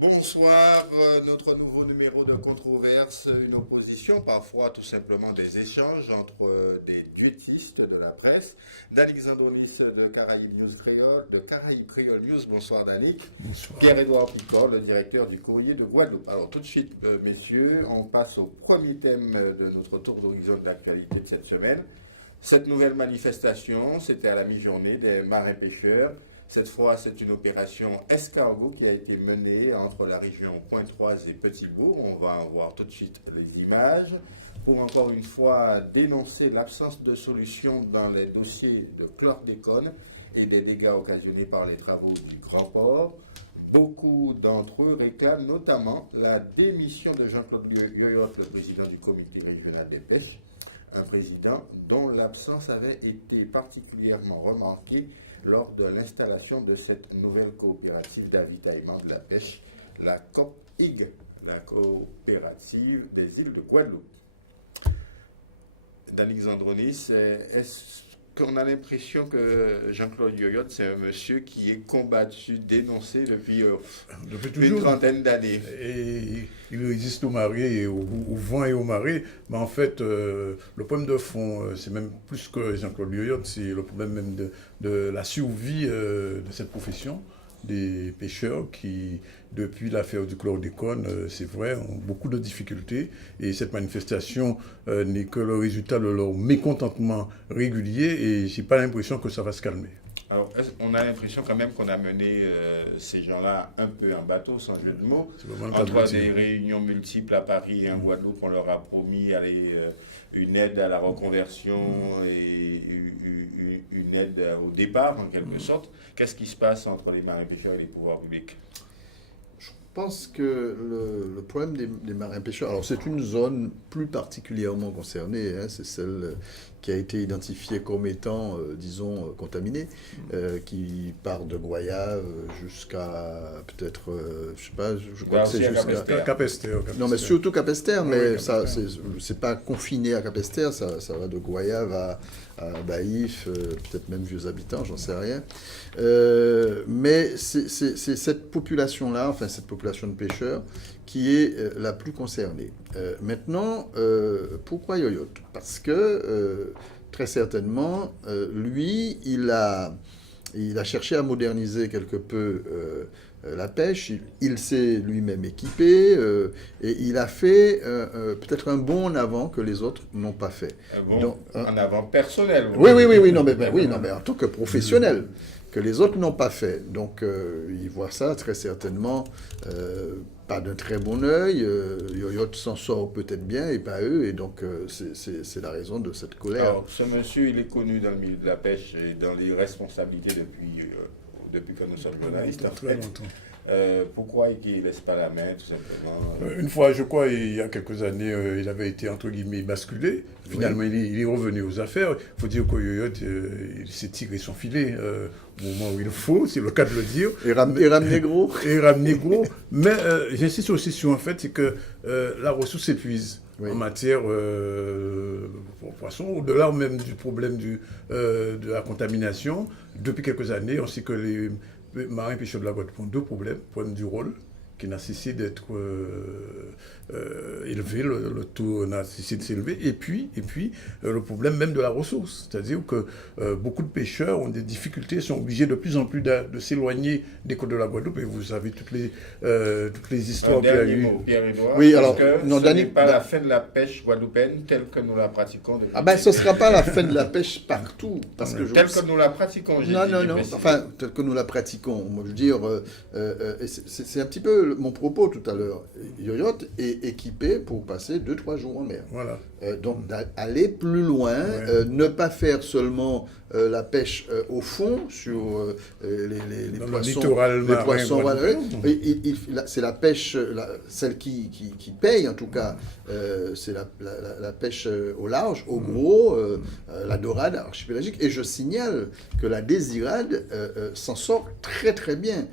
Bonsoir, notre nouveau numéro de Controverse, une opposition, parfois tout simplement des échanges entre des duettistes de la presse. Danick Zandronis de Caraïbes Creole News, bonsoir Danick. Bonsoir. Pierre-Édouard Picard, le directeur du Courrier de Guadeloupe. Alors tout de suite, messieurs, on passe au premier thème de notre tour d'horizon de l'actualité de cette semaine. Cette nouvelle manifestation, c'était à la mi-journée des marins-pêcheurs. Cette fois, c'est une opération escargot qui a été menée entre la région Pointe-Roise et Petit-Bourg. On va en voir tout de suite les images pour encore une fois dénoncer l'absence de solution dans les dossiers de chlordécone et des dégâts occasionnés par les travaux du Grand Port. Beaucoup d'entre eux réclament notamment la démission de Jean-Claude Yoyotte, le président du comité régional des pêches, un président dont l'absence avait été particulièrement remarquée lors de l'installation de cette nouvelle coopérative d'avitaillement de la pêche, la COP-IG, la coopérative des îles de Guadeloupe. Danick Zandronis, est-ce qu'on a l'impression que Jean-Claude Yoyotte, c'est un monsieur qui est combattu, dénoncé depuis une trentaine d'années? Et il résiste aux marées, et au vent et aux marées. Mais en fait, le problème de fond, c'est même plus que Jean-Claude Yoyotte, c'est le problème même de la survie de cette profession des pêcheurs qui, depuis l'affaire du chlordécone, c'est vrai, ont beaucoup de difficultés. Et cette manifestation n'est que le résultat de leur mécontentement régulier et je n'ai pas l'impression que ça va se calmer. Alors, on a l'impression quand même qu'on a mené ces gens-là un peu en bateau, sans jeu de mots. Entre des réunions multiples à Paris et en Guadeloupe, on leur a promis une aide à la reconversion et une aide au départ, en quelque sorte. Qu'est-ce qui se passe entre les marins-pêcheurs et les pouvoirs publics? Je pense que le problème des marins-pêcheurs, alors c'est une zone plus particulièrement concernée, hein, c'est celle qui a été identifiée comme étant, disons, contaminée, qui part de Goya jusqu'à peut-être, je sais pas, je crois que c'est jusqu'à Capesterre. Non, mais surtout Capesterre, mais oui, ça, c'est pas confiné à Capesterre, ça va de Goya à Baïf, peut-être même Vieux Habitants, j'en sais rien. Mais c'est cette population-là, enfin cette population de pêcheurs, qui est la plus concernée. Maintenant, pourquoi Yoyotte? Parce que, très certainement, lui, il a cherché à moderniser quelque peu la pêche, il s'est lui-même équipé et il a fait peut-être un bond en avant que les autres n'ont pas fait. En avant personnel. Oui, non, mais en tant que professionnel, que les autres n'ont pas fait. Donc, il voit ça très certainement pas d'un très bon œil. Yoyotte s'en sort peut-être bien et pas eux, et donc c'est la raison de cette colère. Alors, ce monsieur, il est connu dans le milieu de la pêche et dans les responsabilités depuis que nous sommes journalistes. Très longtemps. Pourquoi il ne laisse pas la main, tout simplement? Une fois, je crois, il y a quelques années, il avait été, entre guillemets, basculé. Finalement, il est revenu aux affaires. Il faut dire que Yoyotte, il s'est tiré son filet au moment où il faut, c'est le cas de le dire. Et ramener gros. Mais j'insiste aussi sur un fait, c'est que la ressource s'épuise. Oui. En matière pour poissons, au-delà même du problème de la contamination. Depuis quelques années, on sait que les marins pêcheurs de la Guadeloupe ont deux problèmes. Le problème du rôle, qui n'a cessé d'être élevé, le taux n'a cessé de s'élever, et puis le problème même de la ressource. C'est-à-dire que beaucoup de pêcheurs ont des difficultés, sont obligés de plus en plus de s'éloigner des côtes de la Guadeloupe, et vous savez toutes les histoires qu'il y a eu. Pierre-Édouard, oui, alors, ce n'est pas la fin de la pêche guadeloupéenne telle que nous la pratiquons depuis... Ah ben, ce ne sera pas la fin de la pêche partout, parce que telle que nous la pratiquons, non, enfin, telle que nous la pratiquons. Moi, je veux dire, c'est un petit peu mon propos tout à l'heure. Yoyotte est équipé pour passer 2-3 jours en mer. Voilà. Donc d'aller plus loin, ne pas faire seulement la pêche au fond sur les poissons. Voilà. C'est la pêche, celle qui paye en tout cas, c'est la pêche au large, au gros, la dorade archipélagique. Et je signale que la désirade s'en sort très très bien.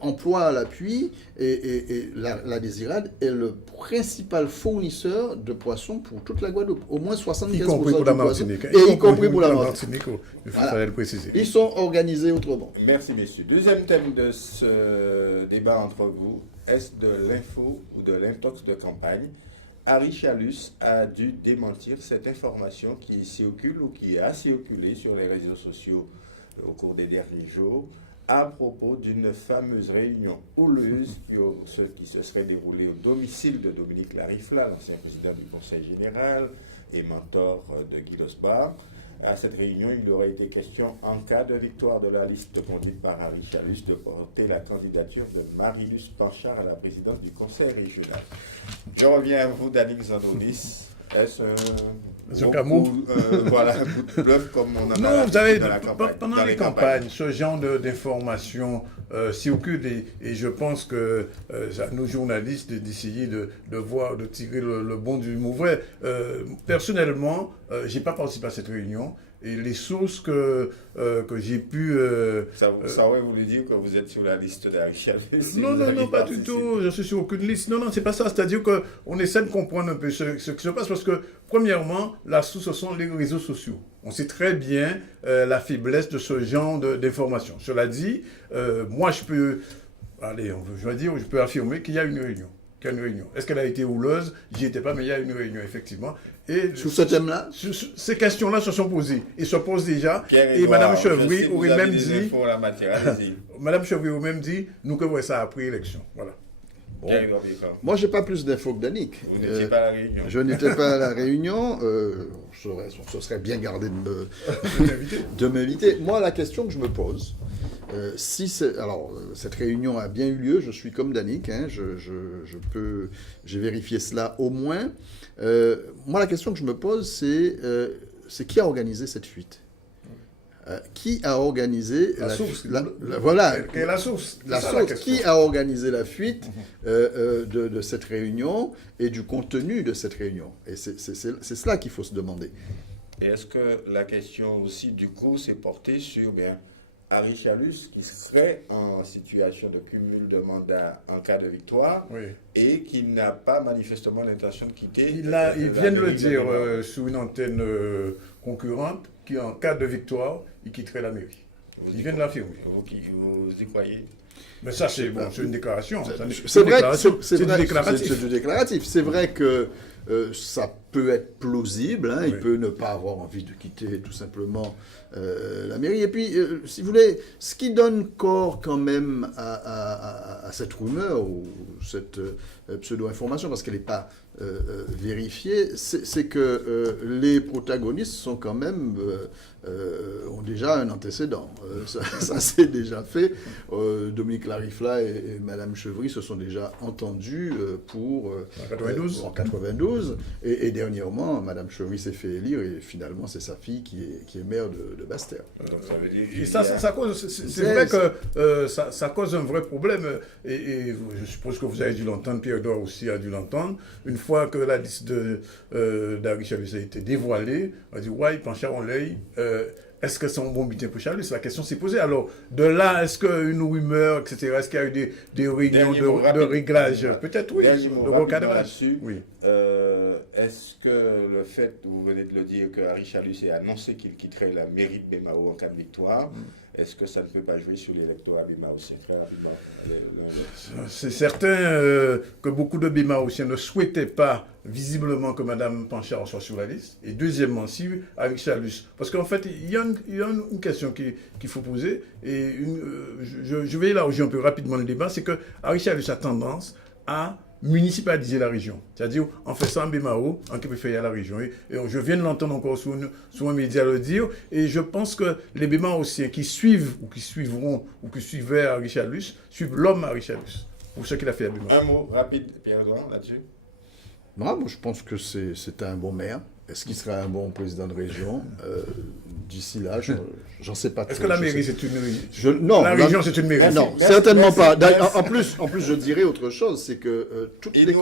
Emploi à l'appui et Et la Désirade est le principal fournisseur de poissons pour toute la Guadeloupe. Au moins 75% Y compris pour la Martinique. Et y compris pour la Martinique. Il fallait le préciser. Ils sont organisés autrement. Merci, messieurs. Deuxième thème de ce débat entre vous, est-ce de l'info ou de l'intox de campagne? Harry Chalus a dû démentir cette information qui circule ou qui a circulé sur les réseaux sociaux au cours des derniers jours à propos d'une fameuse réunion houleuse qui se serait déroulée au domicile de Dominique Larifla, l'ancien président du Conseil général et mentor de Guy Losbar. À cette réunion, il aurait été question, en cas de victoire de la liste conduite par Harry Chalus, de porter la candidature de Marie-Luce Panchard à la présidence du Conseil régional. Je reviens à vous, Danick Zandonis. Est-ce un coup de bluff comme on en a l'habitude dans la campagne? Pendant les campagnes, ce genre d'informations circule et je pense que à nos journalistes d'essayer de voir, de tirer le bon du mauvais. Personnellement, je n'ai pas participé à cette réunion. Et les sources que j'ai pu... Ça aurait voulu dire que vous êtes sur la liste d'Harry Chalus? Non, pas du tout. Je suis sur aucune liste. Non, c'est pas ça. C'est-à-dire qu'on essaie de comprendre un peu ce qui se passe parce que, premièrement, la source, ce sont les réseaux sociaux. On sait très bien la faiblesse de ce genre d'informations. Cela dit, moi, je peux affirmer qu'il y a une réunion. Est-ce qu'elle a été houleuse? J'y étais pas, mais il y a une réunion, effectivement. Et sur ce thème-là, ces questions-là se sont posées. Ils se posent déjà. Et Mme Chevry aurait même dit... Mme Chevry aurait même dit, nous que ça après élection. Voilà. Bon. Moi, je n'ai pas plus d'infos que Danick. Vous n'étiez pas à la réunion. Je n'étais pas à la réunion. Ce serait bien gardé de m'inviter. Moi, la question que je me pose, cette réunion a bien eu lieu, je suis comme Danick, hein, j'ai vérifié cela au moins. Moi, la question que je me pose, c'est qui a organisé cette fuite? Qui a organisé la source? Quelle est la source? Qui a organisé la fuite de cette réunion et du contenu de cette réunion? Et c'est cela qu'il faut se demander. Et est-ce que la question aussi, du coup, s'est portée sur Harry Chalus, qui serait en situation de cumul de mandats en cas de victoire, et qui n'a pas manifestement l'intention de quitter. Il vient de le dire sur une antenne concurrente, qui en cas de victoire, il quitterait la mairie. Il vient de l'affirmer. Vous y croyez? Mais ça, c'est une déclaration. C'est vrai, c'est du déclaratif. C'est vrai que ça peut être plausible. Hein, il peut ne pas avoir envie de quitter tout simplement la mairie. Et puis, si vous voulez, ce qui donne corps quand même à cette rumeur ou cette pseudo-information, parce qu'elle n'est pas vérifiée, c'est que les protagonistes sont quand même ont déjà un antécédent. Ça s'est déjà fait. Dominique Larifla et Mme Chevry se sont déjà entendus en 92. Et dernièrement, Mme Chevry s'est fait élire et finalement, c'est sa fille qui est maire de Basse-Terre. C'est vrai que ça cause un vrai problème. Et je suppose que vous avez dû l'entendre, Pierre Dor aussi a dû l'entendre. Une fois que la liste d'Harry Chalus a été dévoilée, on a dit, ouais, Panchard en l'œil. Est-ce que c'est un bon bulletin pour Chalus? La question s'est posée. Alors, de là, est-ce qu'une rumeur, etc., est-ce qu'il y a eu des réunions de réglage? Peut-être oui, de recadrage. Oui. Est-ce que le fait, vous venez de le dire, que Harry Chalus ait annoncé qu'il quitterait la mairie de Bémao en cas de victoire, est-ce que ça ne peut pas jouer sur l'électorat bémaousien très rapidement? C'est certain que beaucoup de bémaousiens ne souhaitaient pas visiblement que Mme Panchard soit sur la liste. Et deuxièmement, si avec Chalus, parce qu'en fait, il y a une question qu'il faut poser, et je vais élargir un peu rapidement le débat, c'est que Harry Chalus a tendance à municipaliser la région. C'est-à-dire, on fait ça en Bémao, on peut faire à la région. Et je viens de l'entendre encore sur un média le dire, et je pense que les Bémaossiens qui suivent, ou qui suivront, ou qui suivaient Harry Chalus, suivent l'homme Harry Chalus, pour ce qu'il a fait à Bémao. Un mot rapide, Pierre-Edouard, là-dessus? Moi, je pense que c'est un bon maire. Est-ce qu'il sera un bon président de région? D'ici là, j'en sais pas trop. Est-ce que la mairie, c'est une mairie? Non, la région, c'est une mairie? Non, certainement pas. En plus, je dirais autre chose, c'est que toutes les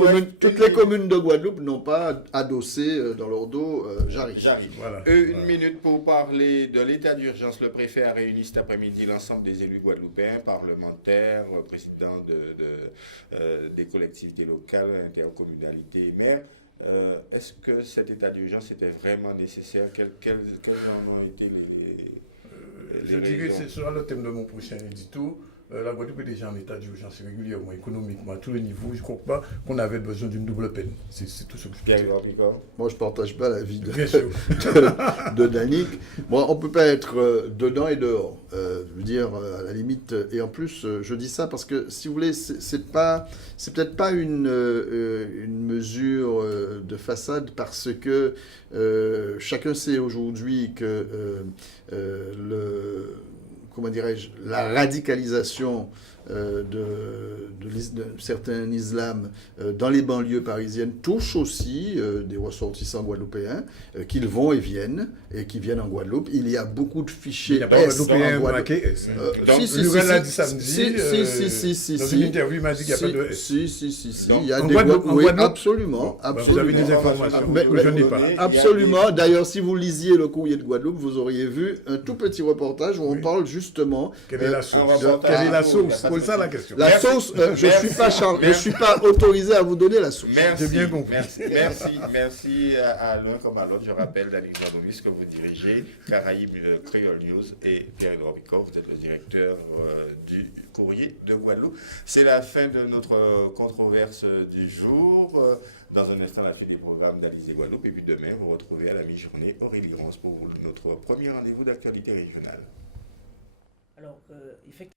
communes de Guadeloupe n'ont pas adossé dans leur dos Jarry. Voilà. Une minute pour parler de l'état d'urgence. Le préfet a réuni cet après-midi l'ensemble des élus guadeloupéens, parlementaires, présidents des collectivités locales, intercommunalités et maires. Est-ce que cet état d'urgence était vraiment nécessaire? Quels en ont été les Je dirais que ce sera le thème de mon prochain édito. La Guadeloupe est déjà en état d'urgence régulièrement, économiquement, à tous les niveaux. Je ne crois pas qu'on avait besoin d'une double peine. C'est tout ce que je peux dire. Moi, je ne partage pas l'avis de Danick. Bon, on ne peut pas être dedans et dehors. Je veux dire, à la limite, et en plus, je dis ça parce que, si vous voulez, c'est peut-être pas une mesure de façade parce que chacun sait aujourd'hui que comment dirais-je, la radicalisation de certains islams dans les banlieues parisiennes touche aussi des ressortissants guadeloupéens qu'ils vont et viennent, et qui viennent en Guadeloupe. Il y a beaucoup de fichiers. Il n'y a pas de Guadeloupe. Lurel l'a dit samedi. Dans une interview, il m'a dit qu'il n'y a pas de S. Il y a des Guadeloupe. Oui, absolument. Vous avez des informations que je n'ai pas. Absolument. D'ailleurs, si vous lisiez le courrier de Guadeloupe, vous auriez vu un tout petit reportage où on parle justement. Quelle est la source? Quelle est la source? C'est ça la question. La sauce, je ne suis pas autorisé à vous donner la sauce. J'ai bien compris. Merci à l'un comme à l'autre. Je rappelle, Danick Jean-Novis, que vous dirigez Caraïbes Creole News, et Pierre-Edouard Vicor, vous êtes le directeur du Courrier de Guadeloupe. C'est la fin de notre controverse du jour. Dans un instant, la suite des programmes d'Alizé Guadeloupe. Et puis demain, vous retrouvez à la mi-journée Aurélie Rance pour notre premier rendez-vous d'actualité régionale. Alors, effectivement.